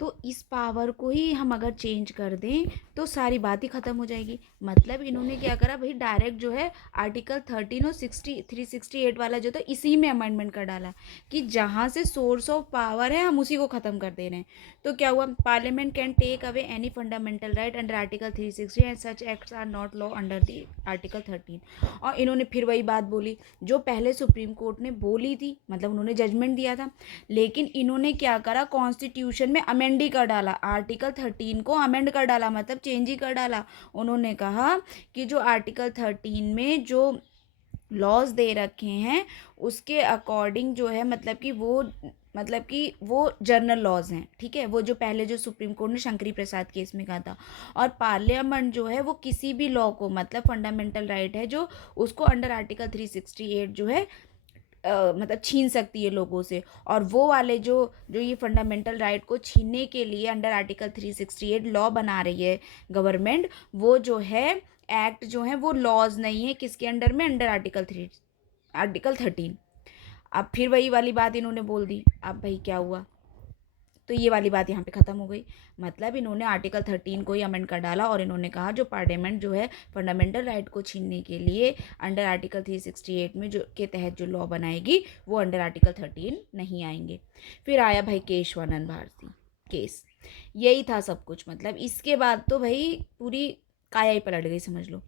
तो इस पावर को ही हम अगर चेंज कर दें तो सारी बात ही ख़त्म हो जाएगी। मतलब इन्होंने क्या करा भाई, डायरेक्ट जो है आर्टिकल 13 और 368 वाला जो था इसी में अमेंडमेंट कर डाला कि जहाँ से सोर्स ऑफ पावर है हम उसी को ख़त्म कर दे रहे हैं। तो क्या हुआ, parliament can take away any fundamental right under article 360 and such acts are not law under the article 13। और इन्होंने फिर वही बात बोली जो पहले सुप्रीम कोर्ट ने बोली थी, मतलब उन्होंने जजमेंट दिया था, लेकिन इन्होंने क्या करा, कॉन्स्टिट्यूशन में अमेंड ही कर डाला, आर्टिकल 13 को अमेंड कर डाला, मतलब चेंज ही कर डाला। उन्होंने कहा कि जो आर्टिकल 13 में जो लॉज दे रखे हैं उसके अकॉर्डिंग जो है, मतलब कि वो जर्नल लॉज हैं, ठीक है, वो जो पहले जो सुप्रीम कोर्ट ने शंकरी प्रसाद केस में कहा था। और पार्लियामेंट जो है वो किसी भी लॉ को, मतलब फंडामेंटल राइट है जो, उसको अंडर आर्टिकल 368 जो है मतलब छीन सकती है लोगों से। और वो वाले जो जो ये फंडामेंटल राइट को छीनने के लिए अंडर आर्टिकल 368 लॉ बना रही है गवर्नमेंट, वो जो है एक्ट जो है वो लॉज नहीं है, किसके अंडर में, अंडर आर्टिकल 13। अब फिर वही वाली बात इन्होंने बोल दी। अब भाई क्या हुआ, तो ये वाली बात यहाँ पे ख़त्म हो गई। मतलब इन्होंने आर्टिकल 13 को ही अमेंड कर डाला और इन्होंने कहा जो पार्लियामेंट जो है फंडामेंटल राइट को छीनने के लिए अंडर आर्टिकल 368 में जो के तहत जो लॉ बनाएगी वो अंडर आर्टिकल 13 नहीं आएंगे। फिर आया भाई केशवानंद भारती केस, यही था सब कुछ। मतलब इसके बाद तो भाई पूरी काया ही पलट गई, समझ लो।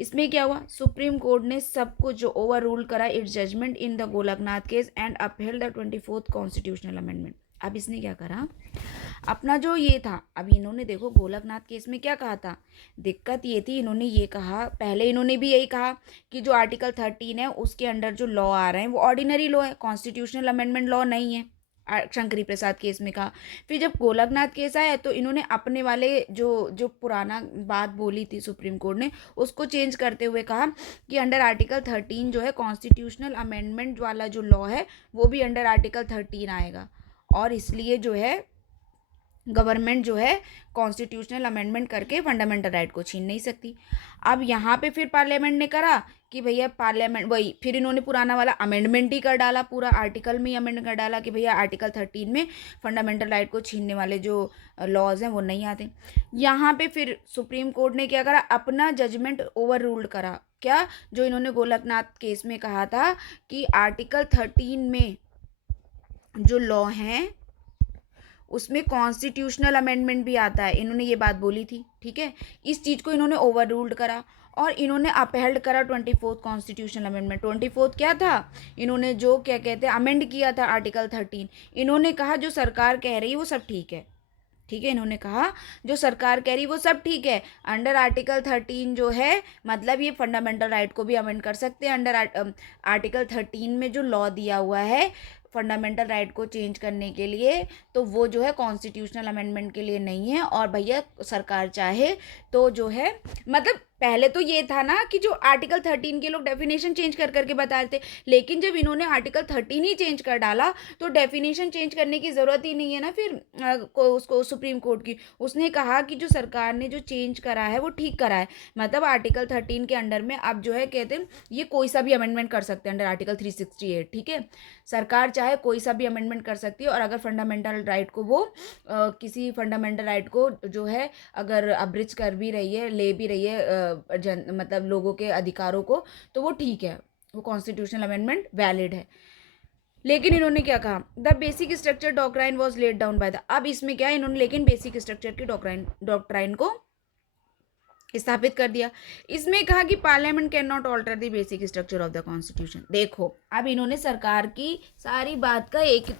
इसमें क्या हुआ, सुप्रीम कोर्ट ने सब कुछ जो ओवर रूल करा its judgment in the Golaknath case and upheld the 24th constitutional amendment. अब इसने क्या करा, अपना जो ये था, अब इन्होंने देखो गोलकनाथ केस में क्या कहा था, दिक्कत ये थी, इन्होंने ये कहा, पहले इन्होंने भी यही कहा कि जो आर्टिकल 13 है उसके अंडर जो लॉ आ रहे हैं वो ऑर्डिनरी लॉ है, कॉन्स्टिट्यूशनल अमेंडमेंट लॉ नहीं है, शंकरी प्रसाद केस में कहा। फिर जब गोलकनाथ केस आया तो इन्होंने अपने वाले जो जो पुराना बात बोली थी सुप्रीम कोर्ट ने, उसको चेंज करते हुए कहा कि अंडर आर्टिकल 13 जो है कॉन्स्टिट्यूशनल अमेंडमेंट वाला जो लॉ है वो भी अंडर आर्टिकल 13 आएगा, और इसलिए जो है गवर्नमेंट जो है कॉन्स्टिट्यूशनल अमेंडमेंट करके फंडामेंटल राइट को छीन नहीं सकती। अब यहाँ पे फिर पार्लियामेंट ने करा कि भैया पार्लियामेंट वही, फिर इन्होंने पुराना वाला अमेंडमेंट ही कर डाला, पूरा आर्टिकल में ही अमेंड कर डाला कि भैया आर्टिकल 13 में फंडामेंटल राइट को छीनने वाले जो लॉज हैं वो नहीं आते। यहाँ पे फिर सुप्रीम कोर्ट ने क्या करा, अपना जजमेंट ओवर रूल्ड करा। क्या, जो इन्होंने गोलकनाथ केस में कहा था कि आर्टिकल 13 में जो लॉ हैं उसमें कॉन्स्टिट्यूशनल अमेंडमेंट भी आता है, इन्होंने ये बात बोली थी, ठीक है। इस चीज़ को इन्होंने ओवर रूल्ड करा और इन्होंने अपहेल्ड करा 24th कॉन्स्टिट्यूशनल अमेंडमेंट। 24th क्या था, इन्होंने जो क्या कहते हैं अमेंड किया था आर्टिकल 13। इन्होंने कहा जो सरकार कह रही है वो सब ठीक है, ठीक है, इन्होंने कहा जो सरकार कह रही है वो सब ठीक है, अंडर आर्टिकल 13 जो है, मतलब ये फंडामेंटल राइट को भी अमेंड कर सकते हैं। अंडर आर्टिकल 13 में जो लॉ दिया हुआ है फंडामेंटल राइट को चेंज करने के लिए, तो वो जो है कॉन्स्टिट्यूशनल अमेंडमेंट के लिए नहीं है। और भैया सरकार चाहे तो जो है, मतलब पहले तो ये था ना कि जो आर्टिकल 13 के लोग डेफिनेशन चेंज कर करके बता रहे थे, लेकिन जब इन्होंने आर्टिकल 13 ही चेंज कर डाला तो डेफिनेशन चेंज करने की ज़रूरत ही नहीं है ना फिर उसको सुप्रीम कोर्ट की। उसने कहा कि जो सरकार ने जो चेंज करा है वो ठीक करा है, मतलब आर्टिकल 13 के अंडर में अब जो है कहते हैं ये कोई सा भी अमेंडमेंट कर सकते हैं अंडर आर्टिकल 368, ठीक है, सरकार चाहे कोई सा भी अमेंडमेंट कर सकती है। और अगर फंडामेंटल राइट को वो किसी फंडामेंटल राइट को जो है अगर अब्रिज कर भी रही है, ले भी रही है मतलब लोगों के अधिकारों को, तो वो ठीक है, वो कॉन्स्टिट्यूशनल अमेंडमेंट वैलिड है। लेकिन इन्होंने क्या कहा, the basic structure doctrine was laid down by the, अब इसमें क्या है, इन्होंने लेकिन बेसिक स्ट्रक्चर की डॉक्ट्राइन को स्थापित कर दिया। इसमें कहा कि parliament cannot alter the basic structure of the constitution. देखो अब इन्होंने सरकार की सारी बात का एक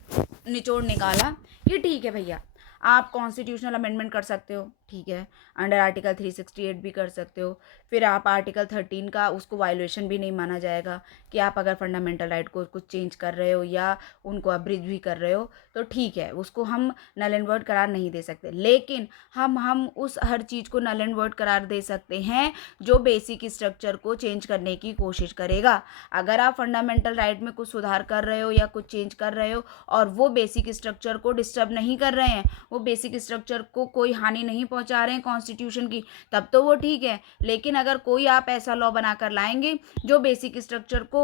निचोड़ निकाला कि ठीक है भैया आप कॉन्स्टिट्यूशनल अमेंडमेंट कर सकते हो, ठीक है, अंडर आर्टिकल 368 भी कर सकते हो, फिर आप आर्टिकल 13 का उसको वायलेशन भी नहीं माना जाएगा कि आप अगर फंडामेंटल राइट को कुछ चेंज कर रहे हो या उनको अब्रिज भी कर रहे हो तो ठीक है, उसको हम नल एंड वॉइड करार नहीं दे सकते। लेकिन हम उस हर चीज़ को नल एंड वॉइड करार दे सकते हैं जो बेसिक स्ट्रक्चर को चेंज करने की कोशिश करेगा। अगर आप फंडामेंटल राइट में कुछ सुधार कर रहे हो या कुछ चेंज कर रहे हो और वो बेसिक स्ट्रक्चर को डिस्टर्ब नहीं कर रहे हैं, वो बेसिक स्ट्रक्चर को कोई हानि नहीं पहुंचा रहे हैं कॉन्स्टिट्यूशन की, तब तो वो ठीक है। लेकिन अगर कोई आप ऐसा लॉ बनाकर लाएंगे जो बेसिक स्ट्रक्चर को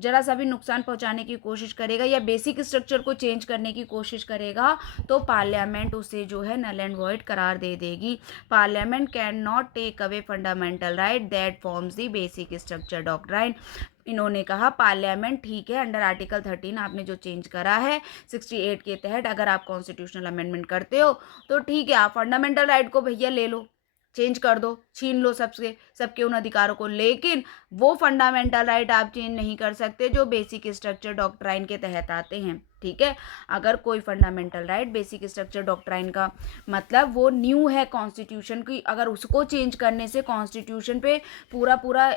जरा सा भी नुकसान पहुंचाने की कोशिश करेगा या बेसिक स्ट्रक्चर को चेंज करने की कोशिश करेगा तो पार्लियामेंट उसे जो है नल एंड वॉइड करार दे देगी। Parliament cannot take away fundamental right that forms the basic structure doctrine. इन्होंने कहा पार्लियामेंट ठीक है, अंडर आर्टिकल 13 आपने जो चेंज करा है 68 के तहत अगर आप कॉन्स्टिट्यूशनल अमेंडमेंट करते हो तो ठीक है, आप फंडामेंटल राइट को भैया ले लो, चेंज कर दो, छीन लो सबसे, सबके उन अधिकारों को, लेकिन वो फंडामेंटल राइट आप चेंज नहीं कर सकते जो बेसिक स्ट्रक्चर डॉक्ट्राइन के तहत आते हैं। ठीक है, अगर कोई fundamental right basic structure doctrine का मतलब वो न्यू है कॉन्स्टिट्यूशन की, अगर उसको चेंज करने से कॉन्स्टिट्यूशन पे पूरा पूरा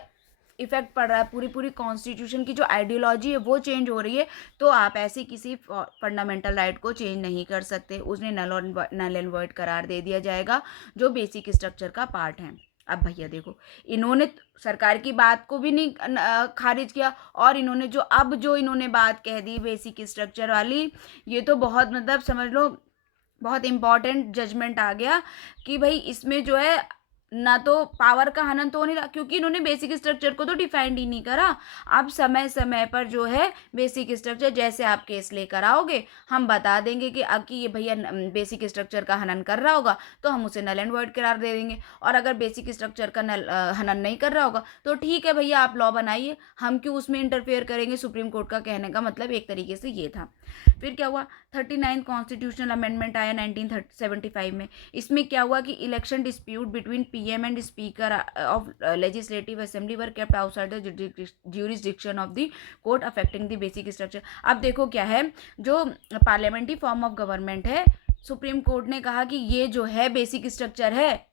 इफेक्ट पड़ रहा है, पूरी पूरी कॉन्स्टिट्यूशन की जो आइडियोलॉजी है वो चेंज हो रही है, तो आप ऐसी किसी फंडामेंटल राइट को चेंज नहीं कर सकते, उसने नल एंड वॉइड करार दे दिया जाएगा जो बेसिक स्ट्रक्चर का पार्ट है। अब भैया देखो, इन्होंने सरकार की बात को भी नहीं खारिज किया और इन्होंने जो इन्होंने बात कह दी बेसिक स्ट्रक्चर वाली, ये तो बहुत मतलब समझ लो बहुत इंपॉर्टेंट जजमेंट आ गया कि भाई इसमें जो है ना तो पावर का हनन तो नहीं रहा, क्योंकि इन्होंने बेसिक स्ट्रक्चर को तो डिफाइंड ही नहीं करा। अब समय समय पर जो है बेसिक स्ट्रक्चर, जैसे आप केस लेकर आओगे हम बता देंगे कि अब कि ये भैया बेसिक स्ट्रक्चर का हनन कर रहा होगा तो हम उसे नल एंड वॉइड करार दे देंगे, और अगर बेसिक स्ट्रक्चर का हनन नहीं कर रहा होगा तो ठीक है भैया आप लॉ बनाइए, हम क्यों उसमें इंटरफेयर करेंगे। सुप्रीम कोर्ट का कहने का मतलब एक तरीके से ये था। फिर क्या हुआ, 39 कॉन्स्टिट्यूशनल अमेंडमेंट आया 1975 में। इसमें क्या हुआ कि election dispute between PM and speaker of legislative assembly were kept outside the jurisdiction of the court affecting the basic structure. अब देखो क्या है, जो पार्लियामेंट्री फॉर्म ऑफ गवर्नमेंट है, सुप्रीम कोर्ट ने कहा कि ये जो है बेसिक स्ट्रक्चर है।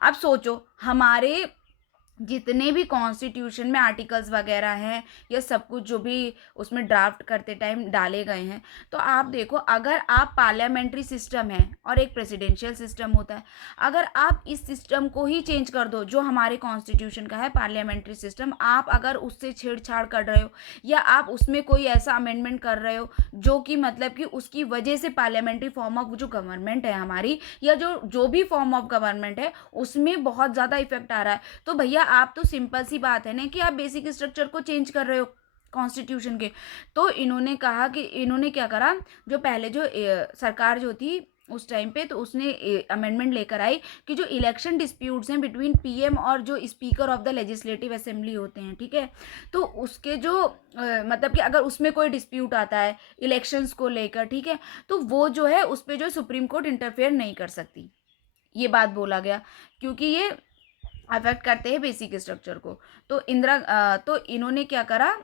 अब सोचो हमारे जितने भी कॉन्स्टिट्यूशन में आर्टिकल्स वगैरह हैं या सब कुछ जो भी उसमें ड्राफ्ट करते टाइम डाले गए हैं, तो आप देखो अगर आप पार्लियामेंट्री सिस्टम है और एक प्रेसिडेंशियल सिस्टम होता है, अगर आप इस सिस्टम को ही चेंज कर दो जो हमारे कॉन्स्टिट्यूशन का है पार्लियामेंट्री सिस्टम, आप अगर उससे छेड़छाड़ कर रहे हो या आप उसमें कोई ऐसा अमेंडमेंट कर रहे हो जो कि मतलब कि उसकी वजह से पार्लियामेंट्री फॉर्म ऑफ जो गवर्नमेंट है हमारी या जो जो भी फॉर्म ऑफ गवर्नमेंट है उसमें बहुत ज़्यादा इफेक्ट आ रहा है, तो भैया आप तो सिंपल सी बात है ना कि आप बेसिक स्ट्रक्चर को चेंज कर रहे हो कॉन्स्टिट्यूशन के। तो इन्होंने कहा कि इन्होंने क्या करा, जो पहले जो सरकार जो थी उस टाइम पे, तो उसने अमेंडमेंट लेकर आई कि जो इलेक्शन डिस्प्यूट्स हैं बिटवीन पीएम और जो speaker of the legislative assembly होते हैं, ठीक है, तो उसके जो मतलब कि अगर उसमें कोई डिस्प्यूट आता है इलेक्शंस को लेकर, ठीक है, तो वो जो है उस पर जो सुप्रीम कोर्ट इंटरफेयर नहीं कर सकती, ये बात बोला गया, क्योंकि ये अफेक्ट करते हैं बेसिक स्ट्रक्चर को। तो तो इन्होंने क्या करा,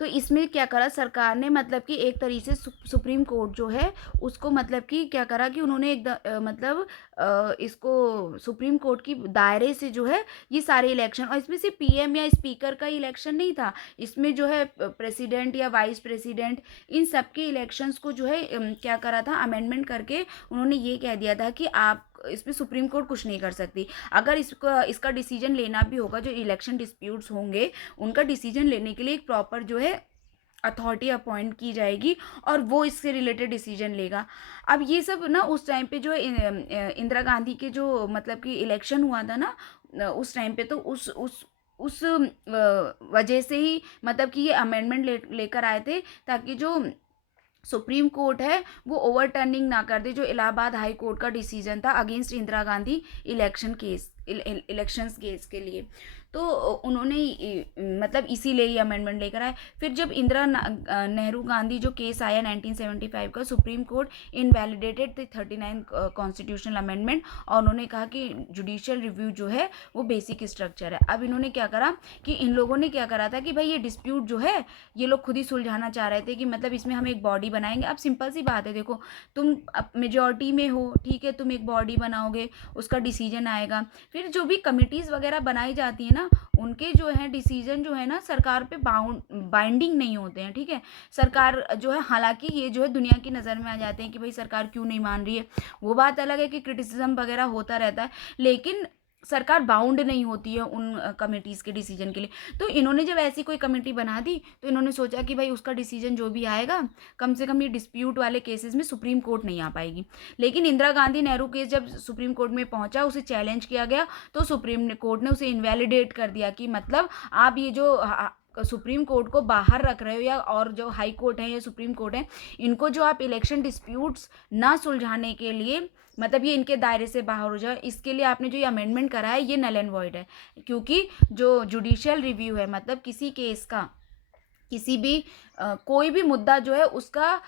तो इसमें क्या करा सरकार ने, मतलब कि एक तरीके से सुप्रीम कोर्ट जो है उसको मतलब कि क्या करा कि उन्होंने मतलब इसको सुप्रीम कोर्ट की दायरे से जो है ये सारे इलेक्शन, और इसमें से पीएम या स्पीकर का इलेक्शन नहीं था, इसमें जो है प्रेसिडेंट या वाइस प्रेसिडेंट इन सब के इलेक्शंस को जो है क्या करा था, अमेंडमेंट करके उन्होंने ये कह दिया था कि आप इसमें सुप्रीम कोर्ट कुछ नहीं कर सकती। अगर इसका डिसीजन लेना भी होगा, जो इलेक्शन डिस्प्यूट्स होंगे उनका डिसीजन लेने के लिए एक प्रॉपर जो है अथॉरिटी अपॉइंट की जाएगी और वो इससे रिलेटेड डिसीजन लेगा। अब ये सब ना उस टाइम पे जो इंदिरा गांधी के जो मतलब कि इलेक्शन हुआ था ना उस टाइम पे, तो उस वजह से ही मतलब कि ये अमेंडमेंट लेकर आए थे ताकि जो सुप्रीम कोर्ट है वो ओवरटर्निंग ना कर दे जो इलाहाबाद हाई कोर्ट का डिसीजन था against Indira Gandhi elections case के लिए। तो उन्होंने मतलब इसीलिए ये अमेंडमेंट लेकर आए। फिर जब इंदिरा नेहरू गांधी जो केस आया 1975 का, supreme court invalidated the 39 constitutional amendment और उन्होंने कहा कि जुडिशियल रिव्यू जो है वो बेसिक स्ट्रक्चर है। अब इन्होंने क्या करा कि इन लोगों ने क्या करा था कि भाई ये डिस्प्यूट जो है ये लोग खुद ही सुलझाना चाह रहे थे कि मतलब इसमें हम एक बॉडी बनाएंगे। अब सिंपल सी बात है, देखो तुम मेजॉरिटी में हो, ठीक है, तुम एक बॉडी बनाओगे, उसका डिसीजन आएगा, फिर जो भी कमिटीज़ वगैरह बनाई जाती है ना उनके जो है डिसीजन जो है ना सरकार पे बाइंडिंग नहीं होते हैं, ठीक है। सरकार जो है हालांकि ये जो है दुनिया की नज़र में आ जाते हैं कि भाई सरकार क्यों नहीं मान रही है, वो बात अलग है कि क्रिटिसिज्म वगैरह होता रहता है, लेकिन सरकार बाउंड नहीं होती है उन कमिटीज़ के डिसीजन के लिए। तो इन्होंने जब ऐसी कोई कमेटी बना दी तो इन्होंने सोचा कि भाई उसका डिसीजन जो भी आएगा कम से कम ये डिस्प्यूट वाले केसेस में सुप्रीम कोर्ट नहीं आ पाएगी। लेकिन इंदिरा गांधी नेहरू केस जब सुप्रीम कोर्ट में पहुंचा, उसे चैलेंज किया गया, तो सुप्रीम कोर्ट ने उसे इनवैलिडेट कर दिया कि मतलब आप ये जो सुप्रीम कोर्ट को बाहर रख रहे हो, या और जो हाई कोर्ट है या सुप्रीम कोर्ट है, इनको जो आप इलेक्शन डिस्प्यूट्स ना सुलझाने के लिए, मतलब ये इनके दायरे से बाहर हो जाए, इसके लिए आपने जो ये अमेंडमेंट करा है ये नल एंड वॉइड है। क्योंकि जो जुडिशियल रिव्यू है, मतलब किसी केस का, किसी भी कोई भी मुद्दा जो है उसका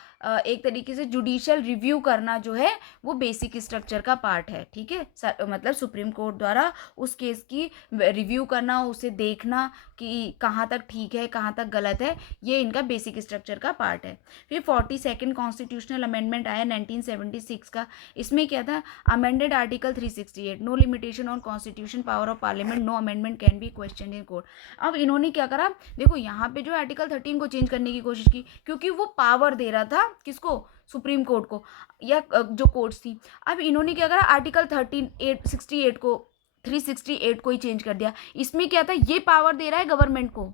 एक तरीके से जुडिशियल रिव्यू करना जो है वो बेसिक स्ट्रक्चर का पार्ट है, ठीक है। मतलब सुप्रीम कोर्ट द्वारा उस केस की रिव्यू करना, उसे देखना कि कहाँ तक ठीक है कहाँ तक गलत है, ये इनका बेसिक स्ट्रक्चर का पार्ट है। फिर 42nd कॉन्स्टिट्यूशनल अमेंडमेंट आया 1976 का। इसमें क्या था, amended article 368, no limitation on constitution power of parliament, no amendment can be question in court. अब इन्होंने क्या करा, देखो यहाँ पे जो आर्टिकल 13 को चेंज करने की कोशिश की, क्योंकि वो पावर दे रहा था किसको, सुप्रीम कोर्ट को, या जो कोर्ट्स थी। अब इन्होंने क्या करा, आर्टिकल 368 को 368 को ही चेंज कर दिया। इसमें क्या था, ये पावर दे रहा है गवर्नमेंट को,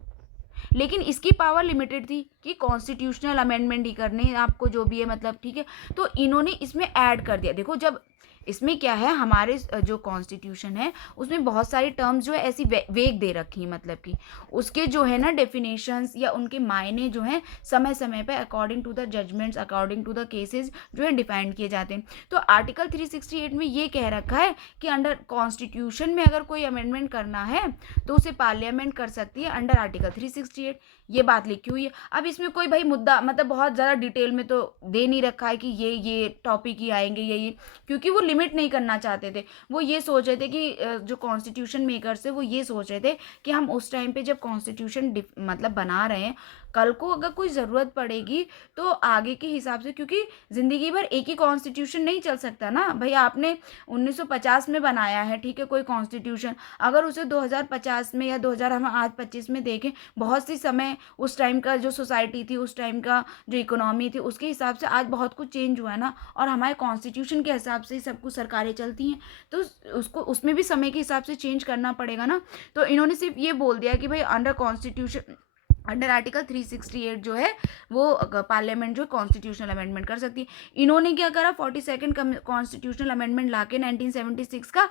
लेकिन इसकी पावर लिमिटेड थी कि कॉन्स्टिट्यूशनल अमेंडमेंट ही करने आपको जो भी है, मतलब ठीक है। तो इन्होंने इसमें ऐड कर दिया। देखो जब इसमें क्या है, हमारे जो कॉन्स्टिट्यूशन है उसमें बहुत सारी टर्म्स जो है ऐसी वेग दे रखी है, मतलब कि उसके जो है ना डेफिनेशंस या उनके मायने जो हैं समय समय पे according to the judgments, according to the cases जो है डिफाइन किए जाते हैं। तो आर्टिकल 368 में ये कह रखा है कि अंडर कॉन्स्टिट्यूशन में अगर कोई अमेंडमेंट करना है तो उसे पार्लियामेंट कर सकती है अंडर आर्टिकल 368, ये बात लिखी हुई है। अब इसमें कोई भाई मुद्दा मतलब बहुत ज़्यादा डिटेल में तो दे नहीं रखा है कि ये टॉपिक ही आएंगे ये, क्योंकि वो लिमिट नहीं करना चाहते थे। वो ये सोच रहे थे कि जो कॉन्स्टिट्यूशन मेकर्स है वो ये सोच रहे थे कि हम उस टाइम पे जब कॉन्स्टिट्यूशन मतलब बना रहे हैं, कल को अगर कोई ज़रूरत पड़ेगी तो आगे के हिसाब से, क्योंकि ज़िंदगी भर एक ही कॉन्स्टिट्यूशन नहीं चल सकता ना भाई। आपने 1950 में बनाया है, ठीक है, कोई कॉन्स्टिट्यूशन, अगर उसे 2050 में या 2000 हम आज 25 में देखें, बहुत सी समय उस टाइम का जो सोसाइटी थी, उस टाइम का जो इकोनॉमी थी, उसके हिसाब से आज बहुत कुछ चेंज हुआ है ना। और हमारे कॉन्स्टिट्यूशन के हिसाब से ही सब कुछ सरकारें चलती हैं, तो उसको उसमें भी समय के हिसाब से चेंज करना पड़ेगा ना। तो इन्होंने सिर्फ ये बोल दिया कि भाई अंडर कॉन्स्टिट्यूशन, अंडर आर्टिकल 368 जो है वो पार्लियामेंट जो कॉन्स्टिट्यूशनल अमेंडमेंट कर सकती है। इन्होंने क्या करा, 42nd कॉन्स्टिट्यूशनल अमेंडमेंट लाके 1976 का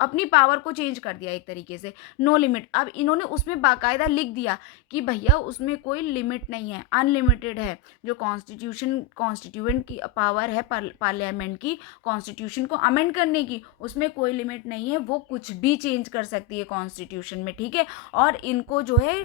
अपनी पावर को चेंज कर दिया एक तरीके से, नो लिमिट। अब इन्होंने उसमें बाकायदा लिख दिया कि भैया उसमें कोई लिमिट नहीं है, अनलिमिटेड है। जो कॉन्स्टिट्यूएंट की पावर है पार्लियामेंट की कॉन्स्टिट्यूशन को अमेंड करने की, उसमें कोई लिमिट नहीं है, वो कुछ भी चेंज कर सकती है कॉन्स्टिट्यूशन में, ठीक है। और इनको जो है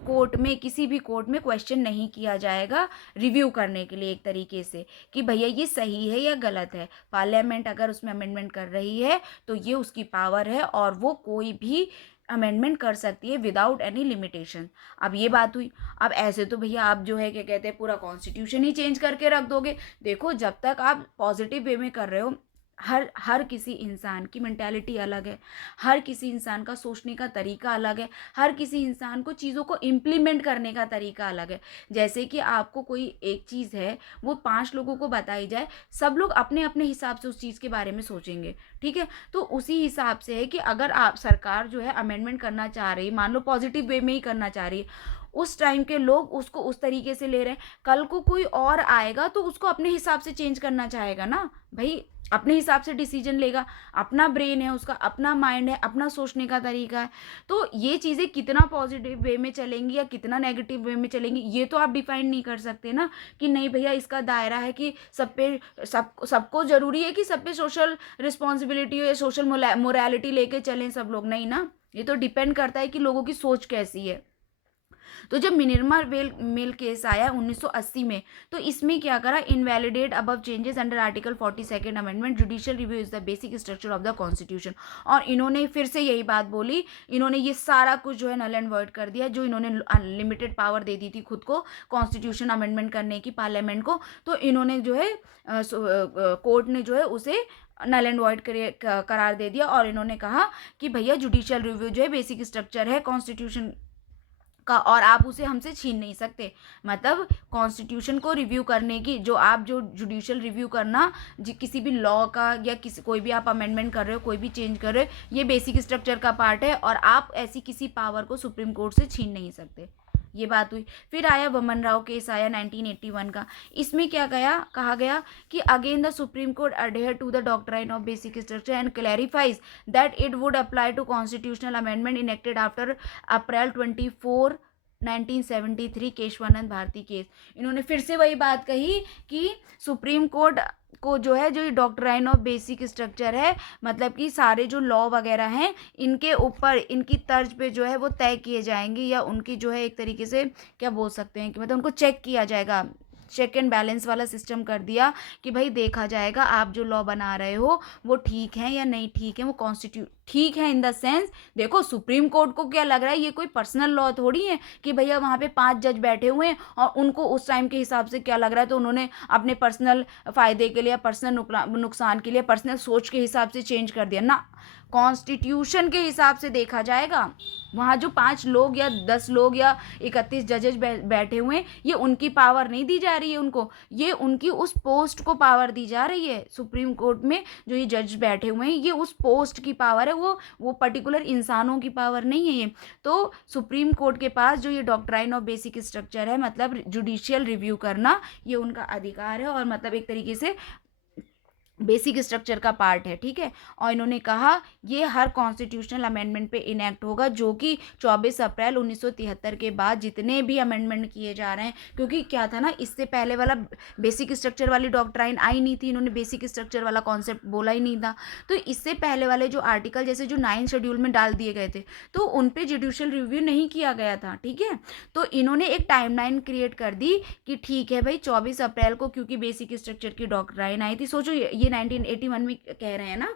कोर्ट में, किसी भी कोर्ट में क्वेश्चन नहीं किया जाएगा रिव्यू करने के लिए एक तरीके से कि भैया ये सही है या गलत है। पार्लियामेंट अगर उसमें अमेंडमेंट कर रही है तो ये उसकी पावर है और वो कोई भी अमेंडमेंट कर सकती है विदाउट एनी लिमिटेशन। अब ये बात हुई। अब ऐसे तो भैया आप जो है क्या कहते हैं पूरा कॉन्स्टिट्यूशन ही चेंज करके रख दोगे। देखो जब तक आप पॉजिटिव वे में कर रहे हो, हर किसी इंसान की मेंटालिटी अलग है, हर किसी इंसान का सोचने का तरीका अलग है, हर किसी इंसान को चीज़ों को इम्प्लीमेंट करने का तरीका अलग है। जैसे कि आपको कोई एक चीज़ है, वो 5 लोगों को बताई जाए, सब लोग अपने अपने हिसाब से उस चीज़ के बारे में सोचेंगे, ठीक है। तो उसी हिसाब से है कि अगर आप सरकार जो है अमेंडमेंट करना चाह रही है, मान लो पॉजिटिव वे में ही करना चाह रही है, उस टाइम के लोग उसको उस तरीके से ले रहे हैं, कल को कोई और आएगा तो उसको अपने हिसाब से चेंज करना चाहेगा ना भाई, अपने हिसाब से डिसीजन लेगा, अपना ब्रेन है उसका, अपना माइंड है, अपना सोचने का तरीका है। तो ये चीज़ें कितना पॉजिटिव वे में चलेंगी या कितना नेगेटिव वे में चलेंगी, ये तो आप डिफाइन नहीं कर सकते ना कि नहीं भैया इसका दायरा है कि सब पे सबको ज़रूरी है कि सब पे सोशल रिस्पॉन्सिबिलिटी हो या सोशल मोरालिटी लेके चलें सब लोग, नहीं ना। ये तो डिपेंड करता है कि लोगों की सोच कैसी है। तो जब मिनर्वा मेल केस आया 1980 में, तो इसमें क्या करा, invalidate above changes under article 42nd amendment, judicial review is the basic structure of the constitution. और इन्होंने फिर से यही बात बोली, इन्होंने ये सारा कुछ जो है नल एंड वॉइड कर दिया, जो इन्होंने अनलिमिटेड पावर दे दी थी खुद को कॉन्स्टिट्यूशन अमेंडमेंट करने की पार्लियामेंट को, तो इन्होंने जो है कोर्ट ने जो है उसे नल एंड वॉइड करार दे दिया। और इन्होंने कहा कि भैया जुडिशियल रिव्यू जो है बेसिक स्ट्रक्चर है कॉन्स्टिट्यूशन का और आप उसे हमसे छीन नहीं सकते। मतलब कॉन्स्टिट्यूशन को रिव्यू करने की जो जुडिशियल रिव्यू करना किसी भी लॉ का या कोई भी आप अमेंडमेंट कर रहे हो, कोई भी चेंज कर रहे हो, ये बेसिक स्ट्रक्चर का पार्ट है और आप ऐसी किसी पावर को सुप्रीम कोर्ट से छीन नहीं सकते। ये बात हुई। फिर आया वमन राव केस आया 1981 का। इसमें क्या कहा गया कि again the supreme court adhere to the doctrine of basic structure and clarifies that it would apply to constitutional amendment enacted after April 24 1973 Kesavananda Bharati case. इन्होंने फिर से वही बात कही कि सुप्रीम कोर्ट को जो है, जो ये डॉक्ट्राइन ऑफ बेसिक स्ट्रक्चर है, मतलब कि सारे जो लॉ वगैरह हैं इनके ऊपर, इनकी तर्ज पे जो है वो तय किए जाएंगे, या उनकी जो है एक तरीके से क्या बोल सकते हैं कि मतलब उनको चेक किया जाएगा। चेक एंड बैलेंस वाला सिस्टम कर दिया कि भाई देखा जाएगा आप जो लॉ बना रहे हो वो ठीक है या नहीं ठीक है, वो कॉन्स्टिट्यूट ठीक है इन द सेंस, देखो सुप्रीम कोर्ट को क्या लग रहा है ये कोई पर्सनल लॉ थोड़ी है कि भैया वहाँ पे 5 जज बैठे हुए हैं और उनको उस टाइम के हिसाब से क्या लग रहा है तो उन्होंने अपने पर्सनल फायदे के लिए, पर्सनल नुकसान के लिए, पर्सनल सोच के हिसाब से चेंज कर दिया ना। कॉन्स्टिट्यूशन के हिसाब से देखा जाएगा। वहाँ जो 5 लोग या 10 लोग या 31 जजेज बैठे हुए हैं, ये उनकी पावर नहीं दी जा रही है उनको, ये उनकी उस पोस्ट को पावर दी जा रही है। सुप्रीम कोर्ट में जो ये जज बैठे हुए हैं ये उस पोस्ट की पावर है, वो पर्टिकुलर इंसानों की पावर नहीं है ये। तो सुप्रीम कोर्ट के पास जो ये डॉक्ट्राइन ऑफ बेसिक स्ट्रक्चर है, मतलब जुडिशियल रिव्यू करना, ये उनका अधिकार है और मतलब एक तरीके से बेसिक स्ट्रक्चर का पार्ट है, ठीक है। और इन्होंने कहा ये हर कॉन्स्टिट्यूशनल अमेंडमेंट पे इनेक्ट होगा जो कि 24 अप्रैल 1973 के बाद जितने भी अमेंडमेंट किए जा रहे हैं, क्योंकि क्या था ना, इससे पहले वाला बेसिक स्ट्रक्चर वाली डॉक्ट्राइन आई नहीं थी, इन्होंने बेसिक स्ट्रक्चर वाला कॉन्सेप्ट बोला ही नहीं था। तो इससे पहले वाले जो आर्टिकल जैसे जो 9 शेड्यूल में डाल दिए गए थे तो उन पर जुडिशियल रिव्यू नहीं किया गया था, ठीक है। तो इन्होंने एक टाइमलाइन क्रिएट कर दी कि ठीक है भाई 24 अप्रैल को, क्योंकि बेसिक स्ट्रक्चर की डॉक्ट्राइन आई थी। सोचो ये 1981 में कह रहे हैं ना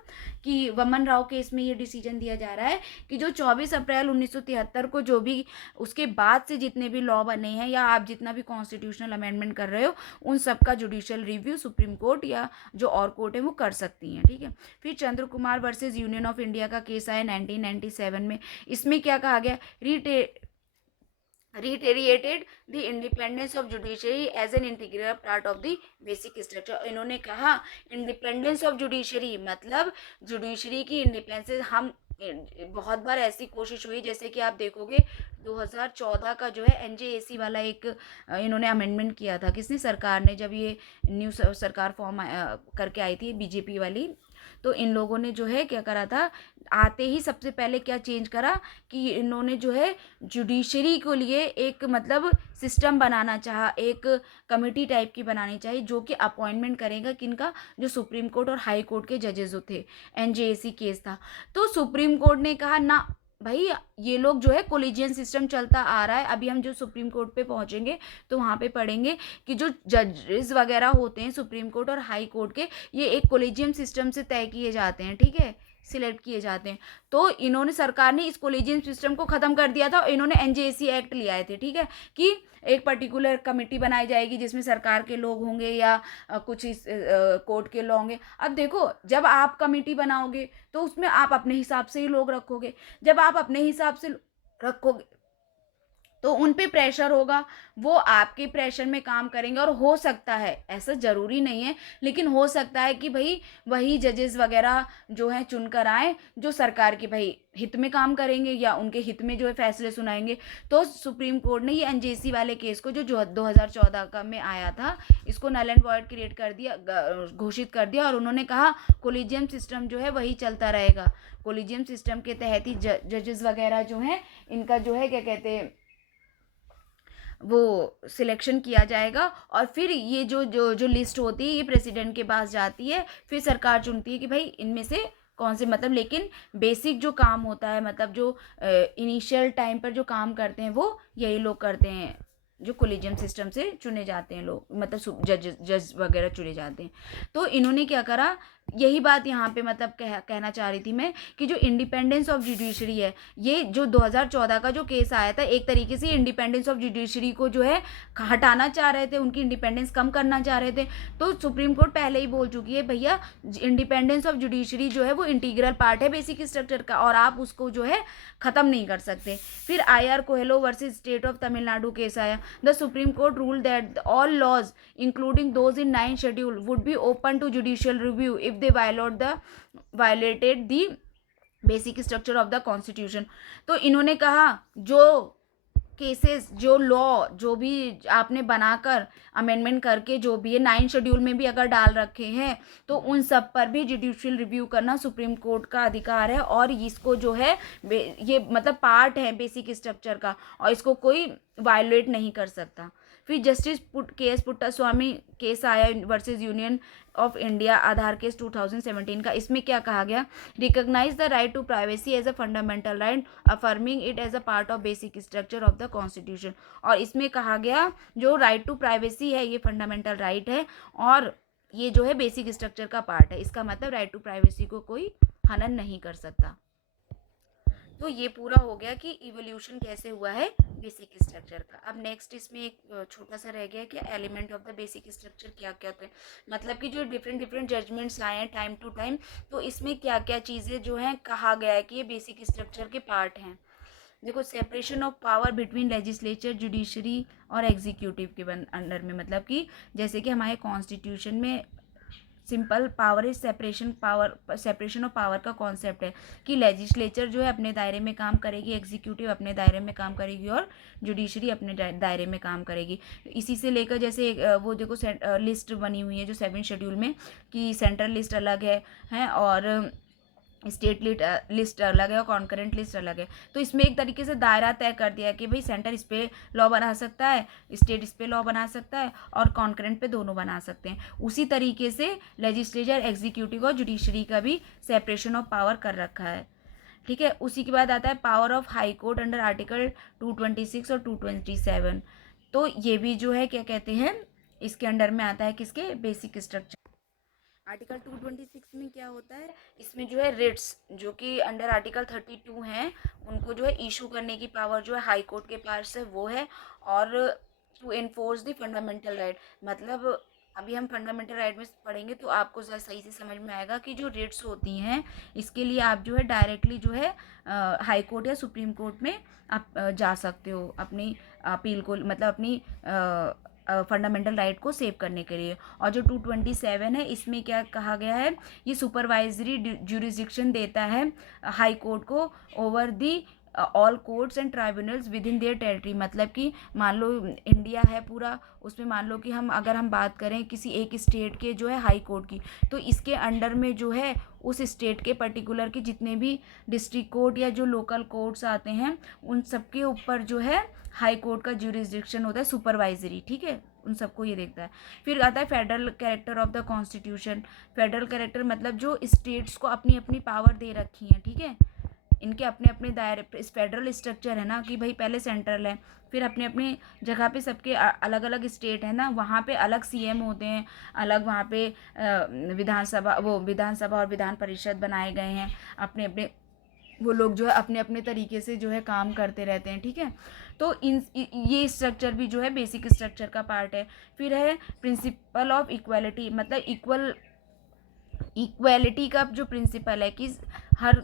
कि वमन राव केस में ये डिसीजन दिया जा रहा है कि जो 24 अप्रैल 1973 को जो भी उसके बाद से जितने भी लॉ बने हैं या आप जितना भी कॉन्स्टिट्यूशनल अमेंडमेंट कर रहे हो उन सब का जुडिशियल रिव्यू सुप्रीम कोर्ट या जो और कोर्ट है वो कर सकती हैं, ठीक है। फिर Chandra Kumar versus union of India का केस आया 1997 में। इसमें क्या कहा गया, reiterated the independence of judiciary as an integral part of the basic structure। इन्होंने कहा इंडिपेंडेंस ऑफ जुडिशरी मतलब जुडिशरी की इंडिपेंडेंस, हम बहुत बार ऐसी कोशिश हुई, जैसे कि आप देखोगे 2014 का जो है एनजेएसी वाला एक इन्होंने अमेंडमेंट किया था, किसने, सरकार ने, जब ये न्यू सरकार फॉर्म करके आई थी बीजेपी वाली, तो इन लोगों ने जो है क्या करा था, आते ही सबसे पहले क्या चेंज करा कि इन्होंने जो है जुडिशरी को लिए एक मतलब सिस्टम बनाना चाहा, एक कमेटी टाइप की बनानी चाहिए जो कि अपॉइंटमेंट करेगा किनका, जो सुप्रीम कोर्ट और हाई कोर्ट के जजेस थे। एनजेएसी केस था, तो सुप्रीम कोर्ट ने कहा ना भाई ये लोग जो है कोलिजियन सिस्टम चलता आ रहा है। अभी हम जो सुप्रीम कोर्ट पे पहुंचेंगे तो वहाँ पे पढ़ेंगे कि जो जजेस वगैरह होते हैं सुप्रीम कोर्ट और हाई कोर्ट के, ये एक कोलिजियम सिस्टम से तय किए जाते हैं, ठीक है, सिलेक्ट किए जाते हैं। तो इन्होंने, सरकार ने इस कोलिजियम सिस्टम को ख़त्म कर दिया था और इन्होंने एनजेएसी एक्ट ले आए थे, ठीक है, कि एक पर्टिकुलर कमेटी बनाई जाएगी जिसमें सरकार के लोग होंगे या कुछ इस कोर्ट के लोग होंगे। अब देखो जब आप कमेटी बनाओगे तो उसमें आप अपने हिसाब से ही लोग रखोगे, जब आप अपने हिसाब से रखोगे तो उन पे प्रेशर होगा, वो आपके प्रेशर में काम करेंगे। और हो सकता है, ऐसा ज़रूरी नहीं है, लेकिन हो सकता है कि भाई वही जजेस वगैरह जो हैं चुन कर आए जो सरकार के भाई हित में काम करेंगे या उनके हित में जो है फैसले सुनाएंगे। तो सुप्रीम कोर्ट ने ये एनजेसी वाले केस को जो 2014 का में आया था, इसको नल एंड वॉइड क्रिएट कर दिया, घोषित कर दिया, और उन्होंने कहा कोलिजियम सिस्टम जो है वही चलता रहेगा। कोलिजियम सिस्टम के तहत ही जजेस वगैरह जो हैं इनका जो है क्या कहते हैं वो सिलेक्शन किया जाएगा, और फिर ये जो जो जो लिस्ट होती है ये प्रेसिडेंट के पास जाती है, फिर सरकार चुनती है कि भाई इनमें से कौन से, मतलब लेकिन बेसिक जो काम होता है, मतलब जो इनिशियल टाइम पर जो काम करते हैं वो यही लोग करते हैं, जो कोलिजियम सिस्टम से चुने जाते हैं लोग, मतलब जज वगैरह चुने जाते हैं। तो इन्होंने क्या करा, यही बात यहाँ पे मतलब कहना चाह रही थी मैं कि जो इंडिपेंडेंस ऑफ जुडिशरी है, ये जो 2014 का जो केस आया था, एक तरीके से इंडिपेंडेंस ऑफ जुडिशरी को जो है हटाना चाह रहे थे, उनकी इंडिपेंडेंस कम करना चाह रहे थे। तो सुप्रीम कोर्ट पहले ही बोल चुकी है भैया इंडिपेंडेंस ऑफ जुडिशरी जो है वो इंटीग्रल पार्ट है बेसिक स्ट्रक्चर का, और आप उसको जो है ख़त्म नहीं कर सकते। फिर IR Coelho versus State of Tamil Nadu case आया। The supreme Court rule that all laws including those in 9 schedule would be open to judicial review if they violated the basic structure of the constitution। तो इन्होंने कहा जो cases, जो law जो भी आपने बनाकर अमेंडमेंट करके जो भी है 9 शेड्यूल में भी अगर डाल रखे हैं, तो उन सब पर भी जुडिशियल रिव्यू करना सुप्रीम कोर्ट का अधिकार है। और इसको जो है ये मतलब पार्ट है बेसिक स्ट्रक्चर का, और इसको कोई वायोलेट नहीं कर सकता। फिर जस्टिस पुट्टास्वामी केस आया versus union of India, Aadhaar case 2017 का। इसमें क्या कहा गया, recognise the right to privacy as a fundamental right, affirming it as a part of basic structure of the constitution. और इसमें कहा गया जो राइट टू प्राइवेसी है ये फंडामेंटल राइट है, और ये जो है बेसिक स्ट्रक्चर का पार्ट है। इसका मतलब राइट टू प्राइवेसी को कोई हनन नहीं कर सकता। तो ये पूरा हो गया कि इवोल्यूशन कैसे हुआ है बेसिक स्ट्रक्चर का। अब नेक्स्ट इसमें एक छोटा सा रह गया कि element of the basic structure क्या क्या होते हैं, मतलब कि जो डिफरेंट डिफरेंट जजमेंट्स आए हैं टाइम टू टाइम, तो इसमें क्या क्या चीज़ें जो हैं कहा गया है कि ये बेसिक स्ट्रक्चर के पार्ट हैं। देखो, separation of power between legislature, judiciary और एग्जीक्यूटिव के अंडर में, मतलब कि जैसे कि हमारे कॉन्स्टिट्यूशन में simple power is separation of power का कॉन्सेप्ट है कि लेजिस्लेचर जो है अपने दायरे में काम करेगी, एग्जीक्यूटिव अपने दायरे में काम करेगी, और जुडिशरी अपने दायरे में काम करेगी। इसी से लेकर जैसे वो देखो लिस्ट बनी हुई है जो 7 शेड्यूल में, कि सेंट्रल लिस्ट अलग है और स्टेट लिस्ट अलग है और कॉन्करेंट लिस्ट अलग है। तो इसमें एक तरीके से दायरा तय कर दिया है कि भाई सेंटर इस पे लॉ बना सकता है, स्टेट इस पे लॉ बना सकता है, और कॉन्करेंट पे दोनों बना सकते हैं। उसी तरीके से लेजिस्लेचर, एग्जीक्यूटिव और जुडिशरी का भी सेपरेशन ऑफ पावर कर रखा है। ठीक है। उसी के बाद आता है power of high court under article 226 और 227। तो ये भी जो है क्या कहते हैं, इसके अंडर में आता है, किसके, बेसिक स्ट्रक्चर। आर्टिकल 226 में क्या होता है, इसमें जो है रिट्स जो कि अंडर आर्टिकल 32 हैं, उनको जो है इशू करने की पावर जो है हाई कोर्ट के पास है, वो है। और to enforce the fundamental right, मतलब अभी हम फंडामेंटल राइट में पढ़ेंगे तो आपको सही से समझ में आएगा कि जो रिट्स होती हैं, इसके लिए आप जो है डायरेक्टली जो है हाई कोर्ट या सुप्रीम कोर्ट में आप जा सकते हो अपनी अपील को, मतलब अपनी फंडामेंटल राइट को सेव करने के लिए। और जो 227 है, इसमें क्या कहा गया है, ये सुपरवाइजरी जुरिस्डिक्शन देता है हाई कोर्ट को over the all courts and tribunals with in their territory. मतलब कि मान लो इंडिया है पूरा, उसमें मान लो कि अगर हम बात करें किसी एक स्टेट के जो है हाई कोर्ट की, तो इसके अंडर में जो है उस स्टेट के पर्टिकुलर के जितने भी डिस्ट्रिक्ट कोर्ट या जो लोकल कोर्ट्स आते हैं, उन सबके ऊपर जो है हाई कोर्ट का ज्यूरिसडिक्शन होता है, सुपरवाइजरी। ठीक है, उन सबको ये देखता है। फिर आता है federal character of the constitution. Federal character मतलब जो स्टेट्स को अपनी अपनी पावर दे रखी है, ठीक है, इनके अपने अपने दायरे, इस फेडरल स्ट्रक्चर है ना कि भाई पहले सेंट्रल है, फिर अपने अपने जगह पे सबके अलग अलग स्टेट है ना, वहाँ पे अलग सीएम होते हैं, अलग वहाँ पे विधानसभा और विधान परिषद बनाए गए हैं, अपने अपने वो लोग जो है अपने अपने तरीके से जो है काम करते रहते हैं। ठीक है, तो ये स्ट्रक्चर भी जो है बेसिक स्ट्रक्चर का पार्ट है। फिर है प्रिंसिपल ऑफ इक्वालिटी, मतलब इक्वालिटी का जो प्रिंसिपल है कि हर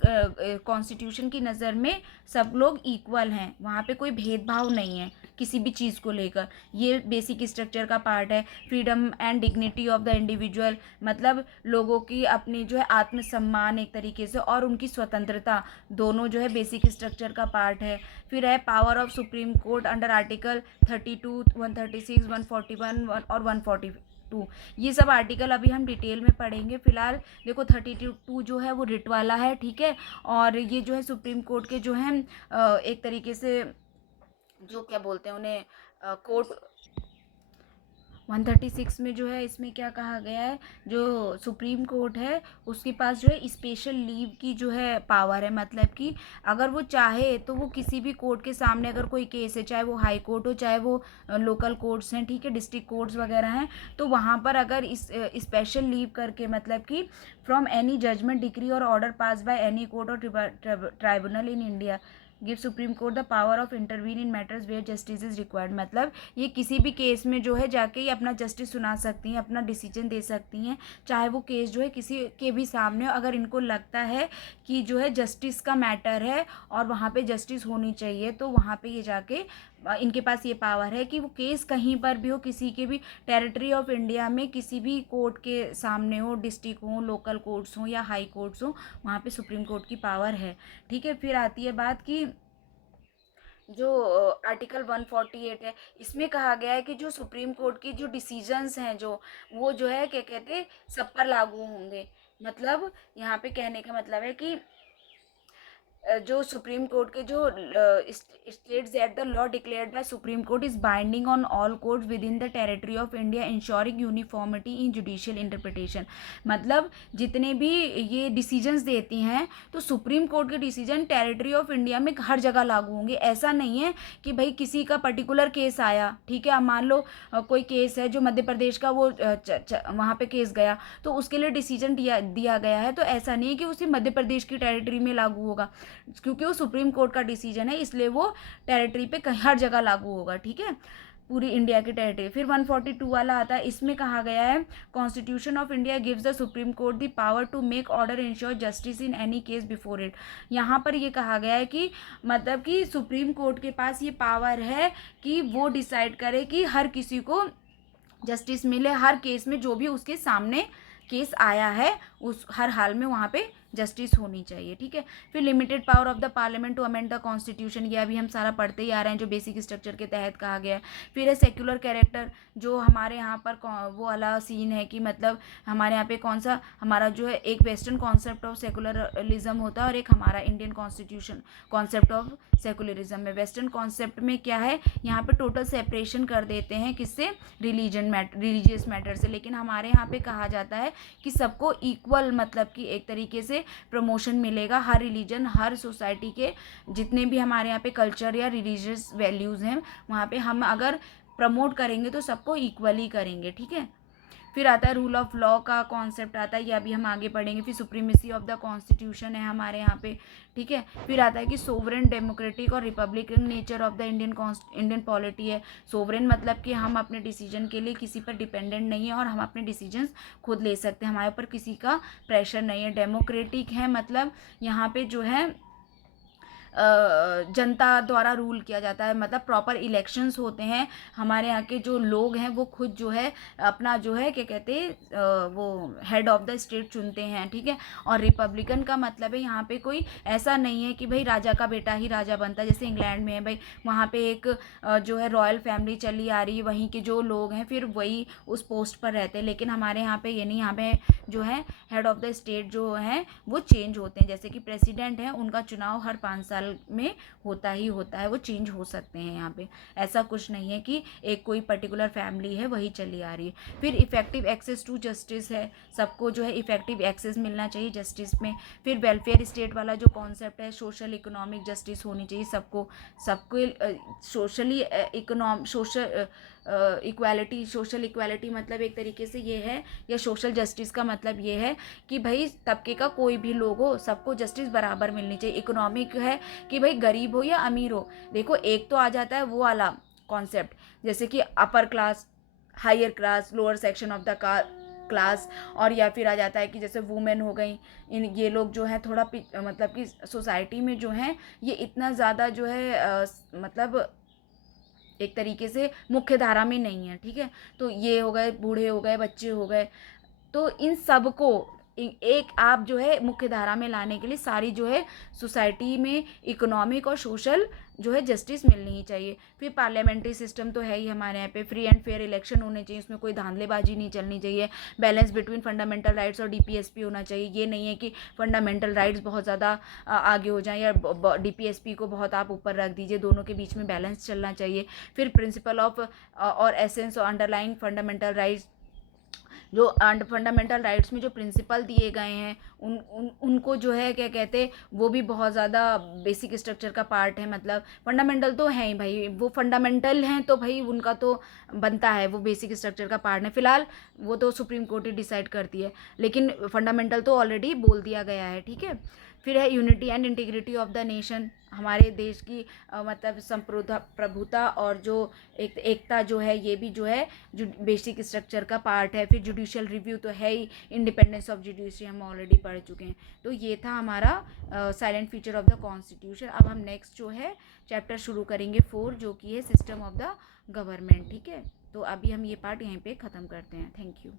कॉन्स्टिट्यूशन की नज़र में सब लोग इक्वल हैं, वहाँ पे कोई भेदभाव नहीं है किसी भी चीज़ को लेकर, ये बेसिक स्ट्रक्चर का पार्ट है। Freedom and dignity of the individual, मतलब लोगों की अपनी जो है आत्मसम्मान एक तरीके से, और उनकी स्वतंत्रता, दोनों जो है बेसिक स्ट्रक्चर का पार्ट है। फिर है power of supreme court under article 32, 136, 141 और 142। ये सब आर्टिकल अभी हम डिटेल में पढ़ेंगे। फिलहाल देखो 32 जो है वो रिट वाला है, ठीक है, और ये जो है सुप्रीम कोर्ट के जो है एक तरीके से जो क्या बोलते हैं उन्हें, कोर्ट। 136 में जो है इसमें क्या कहा गया है, जो सुप्रीम कोर्ट है उसके पास जो है स्पेशल लीव की जो है पावर है, मतलब कि अगर वो चाहे तो वो किसी भी कोर्ट के सामने अगर कोई केस है, चाहे वो हाई कोर्ट हो, चाहे वो लोकल कोर्ट्स हैं, ठीक है, डिस्ट्रिक्ट कोर्ट्स वगैरह हैं, तो वहाँ पर अगर इस स्पेशल लीव करके, मतलब कि फ्रॉम एनी जजमेंट, डिक्री और order pass by any court और tribunal in India give Supreme court the power of intervene in matters where justice is required. मतलब ये किसी भी केस में जो है जाके ये अपना जस्टिस सुना सकती हैं, अपना डिसीजन दे सकती हैं, चाहे वो केस जो है किसी के भी सामने हो, अगर इनको लगता है कि जो है जस्टिस का मैटर है और वहाँ पे जस्टिस होनी चाहिए, तो वहाँ पे ये जाके इनके पास ये पावर है कि वो केस कहीं पर भी हो, किसी के भी टेरिटरी ऑफ इंडिया में किसी भी कोर्ट के सामने हो, डिस्ट्रिक्ट हो, लोकल कोर्ट्स हो या हाई कोर्ट्स हो, वहाँ पे सुप्रीम कोर्ट की पावर है। ठीक है, फिर आती है बात कि जो आर्टिकल 148 है, इसमें कहा गया है कि जो सुप्रीम कोर्ट की जो डिसीजंस हैं जो, वो जो है क्या कहते हैं, सब पर लागू होंगे। मतलब यहाँ पे कहने का मतलब है कि जो सुप्रीम कोर्ट के जो states that the law declared by supreme court is binding on all courts with in the territory of India ensuring uniformity in judicial interpretation. मतलब जितने भी ये डिसीजंस देती हैं, तो सुप्रीम कोर्ट के डिसीजन टेरिटरी ऑफ इंडिया में हर जगह लागू होंगे। ऐसा नहीं है कि भाई किसी का पर्टिकुलर केस आया, ठीक है, अब मान लो कोई केस है जो मध्य प्रदेश का, वो वहाँ पे केस गया, तो उसके लिए डिसीजन दिया गया है, तो ऐसा नहीं है कि उसी मध्य प्रदेश की टेरिटरी में लागू होगा, क्योंकि वो सुप्रीम कोर्ट का डिसीजन है, इसलिए वो टेरिटरी पे कहीं हर जगह लागू होगा, ठीक है, पूरी इंडिया की टेरिटरी। फिर 142 वाला आता है, इसमें कहा गया है constitution of India gives the supreme court the power to make order ensure justice in any case before it. यहाँ पर ये कहा गया है कि मतलब कि सुप्रीम कोर्ट के पास ये पावर है कि वो डिसाइड करे कि हर किसी को जस्टिस मिले, हर केस में जो भी उसके सामने केस आया है उस हर हाल में वहाँ पे जस्टिस होनी चाहिए, ठीक है। फिर limited power of the parliament to amend the constitution, ये अभी हम सारा पढ़ते ही आ रहे हैं जो बेसिक स्ट्रक्चर के तहत कहा गया है। फिर है सेक्युलर कैरेक्टर, जो हमारे यहाँ पर वो वाला सीन है कि मतलब हमारे यहाँ पे कौन सा, हमारा जो है एक वेस्टर्न कॉन्सेप्ट ऑफ सेकुलरिज्म होता है और एक हमारा Indian constitution concept of secularism में। वेस्टर्न कॉन्सेप्ट में क्या है, यहाँ पे टोटल सेपरेशन कर देते हैं किससे, रिलीजियस मैटर से, लेकिन हमारे यहाँ पे कहा जाता है कि सबको इक्वल, मतलब कि एक तरीके से प्रमोशन मिलेगा, हर रिलीजन, हर सोसाइटी के जितने भी हमारे यहाँ पे कल्चर या रिलीजियस वैल्यूज़ हैं, वहाँ पे हम अगर प्रमोट करेंगे तो सबको इक्वली करेंगे, ठीक है। फिर आता है रूल ऑफ लॉ का कॉन्सेप्ट आता है, ये अभी हम आगे पढ़ेंगे। फिर सुप्रीमेसी ऑफ द कॉन्स्टिट्यूशन है हमारे यहाँ पे, ठीक है। फिर आता है कि सोवरेन, डेमोक्रेटिक और Republican nature of the Indian polity है। सोवरेन मतलब कि हम अपने डिसीजन के लिए किसी पर डिपेंडेंट नहीं है और हम अपने डिसीजंस खुद ले सकते हैं, हमारे ऊपर किसी का प्रेशर नहीं है। डेमोक्रेटिक है मतलब यहाँ पे जो है जनता द्वारा रूल किया जाता है, मतलब प्रॉपर इलेक्शंस होते हैं, हमारे यहाँ के जो लोग हैं वो खुद जो है अपना जो है क्या कहते हैं वो हेड ऑफ द स्टेट चुनते हैं, ठीक है। और रिपब्लिकन का मतलब है यहाँ पे कोई ऐसा नहीं है कि भाई राजा का बेटा ही राजा बनता है, जैसे इंग्लैंड में है भाई, वहाँ पे एक जो है रॉयल फैमिली चली आ रही है, वहीं के जो लोग हैं फिर वही उस पोस्ट पर रहते हैं, लेकिन हमारे यहाँ पे ये नहीं, यहाँ पे जो है हेड ऑफ द स्टेट जो है वो चेंज होते हैं, जैसे कि प्रेसिडेंट है उनका चुनाव हर 5 साल में होता ही होता है, वो चेंज हो सकते हैं। यहाँ पे ऐसा कुछ नहीं है कि एक कोई पर्टिकुलर फैमिली है वही चली आ रही है। फिर इफेक्टिव एक्सेस टू जस्टिस है, सबको जो है इफेक्टिव एक्सेस मिलना चाहिए जस्टिस में। फिर वेलफेयर स्टेट वाला जो कॉन्सेप्ट है, सोशल इकोनॉमिक जस्टिस होनी चाहिए सबको, socially social equality, social equality मतलब एक तरीके से ये है, या सोशल जस्टिस का मतलब ये है कि भाई तबके का कोई भी लोग हो सबको जस्टिस बराबर मिलनी चाहिए। इकोनॉमिक है कि भाई गरीब हो या अमीर हो, देखो एक तो आ जाता है वो वाला कॉन्सेप्ट, जैसे कि upper class, higher class, lower section of the class, और या फिर आ जाता है कि जैसे वुमेन हो गई, इन ये लोग जो है थोड़ा मतलब कि सोसाइटी में जो है ये इतना ज़्यादा जो है मतलब एक तरीके से मुख्य धारा में नहीं है, ठीक है। तो ये हो गए, बूढ़े हो गए, बच्चे हो गए, तो इन सब को एक आप जो है मुख्य धारा में लाने के लिए सारी जो है सोसाइटी में इकोनॉमिक और सोशल जो है जस्टिस मिलनी ही चाहिए। फिर पार्लियामेंट्री सिस्टम तो है ही हमारे यहाँ पे, फ्री एंड फेयर इलेक्शन होने चाहिए, उसमें कोई धांधलेबाजी नहीं चलनी चाहिए, बैलेंस बिटवीन फंडामेंटल राइट्स और डीपीएसपी होना चाहिए। ये नहीं है कि फंडामेंटल राइट्स बहुत ज़्यादा आगे हो जाएं या डीपीएसपी को बहुत आप ऊपर रख दीजिए, दोनों के बीच में बैलेंस चलना चाहिए। फिर प्रिंसिपल ऑफ और एसेंस और अंडरलाइंग फंडामेंटल राइट्स, जो फंडामेंटल राइट्स में जो प्रिंसिपल दिए गए हैं उनको जो है क्या कहते हैं, वो भी बहुत ज़्यादा बेसिक स्ट्रक्चर का पार्ट है, मतलब फंडामेंटल तो है ही भाई, वो फंडामेंटल हैं तो भाई उनका तो बनता है, वो बेसिक स्ट्रक्चर का पार्ट है। फिलहाल वो तो सुप्रीम कोर्ट ही डिसाइड करती है, लेकिन फंडामेंटल तो ऑलरेडी बोल दिया गया है, ठीक है। फिर है unity and integrity of the nation, हमारे देश की मतलब प्रभुता और जो एकता जो है, ये भी जो है जो बेसिक स्ट्रक्चर का पार्ट है। फिर जुडिशियल रिव्यू तो है ही, इंडिपेंडेंस ऑफ जुडिशरी हम ऑलरेडी पढ़ चुके हैं। तो ये था हमारा silent feature of the constitution. अब हम नेक्स्ट जो है चैप्टर शुरू करेंगे 4, जो कि है सिस्टम ऑफ द गवर्नमेंट, ठीक है। तो अभी हम ये पार्ट यहीं पे ख़त्म करते हैं। Thank you.